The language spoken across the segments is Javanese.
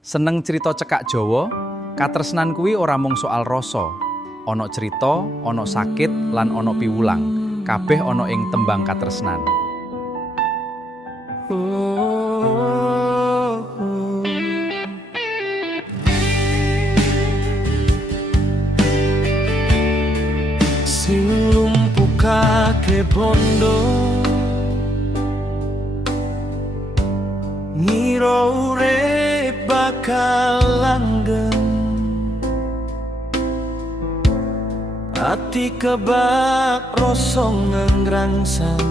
Seneng cerita cekak Jawa, katresnan kuwi ora mung soal rasa. Ana cerita, ana sakit, lan ana piwulang. Kabeh ana ing tembang katresnan. Sing lumpuhake bondo ngira urip bakal langgeng, ati kebak rasa ngengrangsang,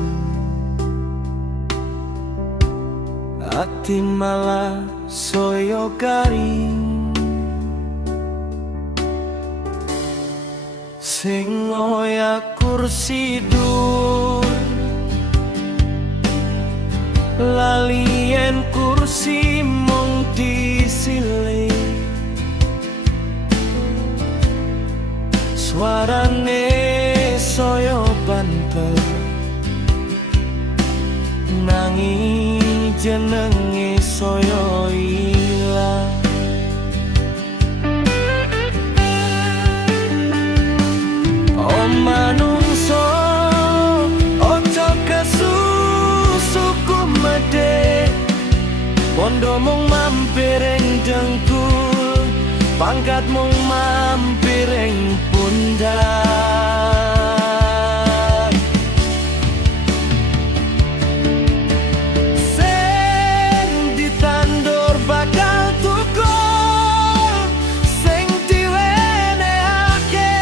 ati malah saya garing. Sing ngoyak kursi dur lalien kursi mung disilih, suarane saya banter nanging jenenge saya ilang. Oh manungso ojo kesusuku medhe, pondo mung mampir ing dengkul, pangkat mung mampir ing pundak. Sing ditandur bakal tukul, sing diwenehake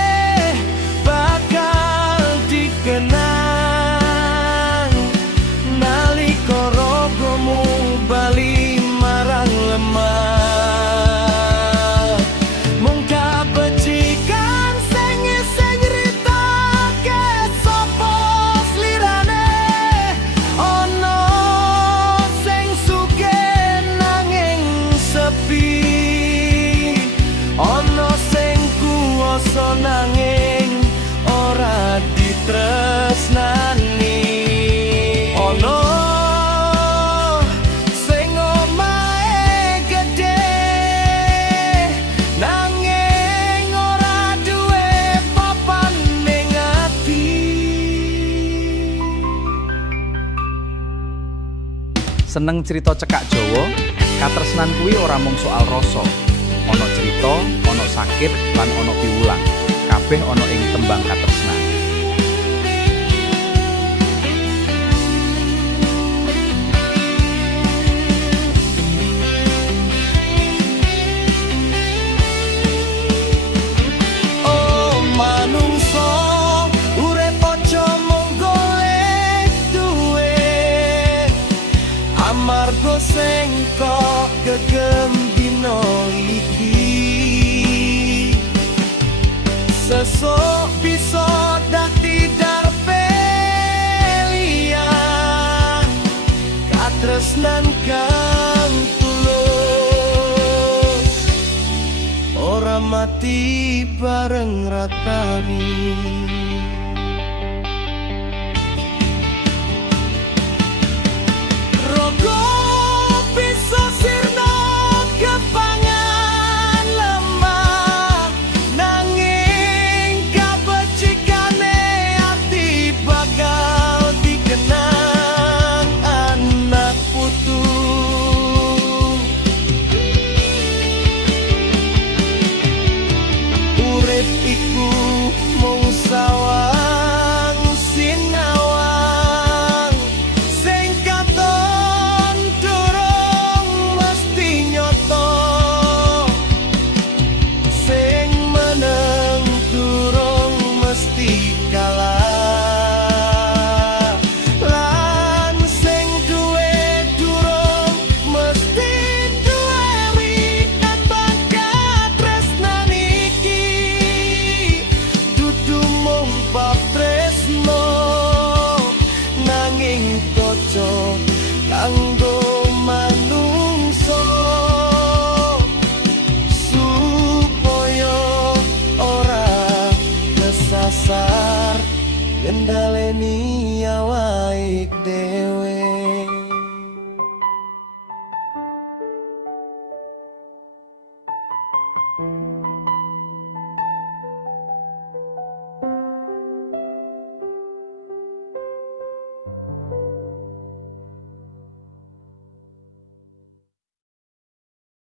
bakal dikenang. Nalika rogomu bali marang lemah, mung kabecikan sing nyritake sapa slirane. Ono sing sugih nanging sepi, ono sing kuwasa nanging ora ditresnani. Ono sing omahe gedhe nanging ora duwe papan ning ati. Seneng cerita cekak Jawa, katresnan kuwi ora mung soal rasa. Ana cerita, ana sakit, lan ana piwulang. Kabeh ana ing tembang katresnan. Oh manungso urip aja mung golek duwe, amarga sing kok gegem dina iki sesuk bisa dadi darpe liyan. Katresnan kang tulus ora mati bareng ratani. Rogo bisa sirna kepangan lemah, nanging kabecikane ati bakal dikenang anak putu. Urip iku mung sawang sinawang, sing katon durung mesti nyoto, sing meneng durung mesti kalah, lan sing duwe durung mesti duwe wikat bakat tresnan iki. Dudu mung bab tresno nanging cocok kanggo manungso, supaya ora kesasar kendaleni awake dhewe.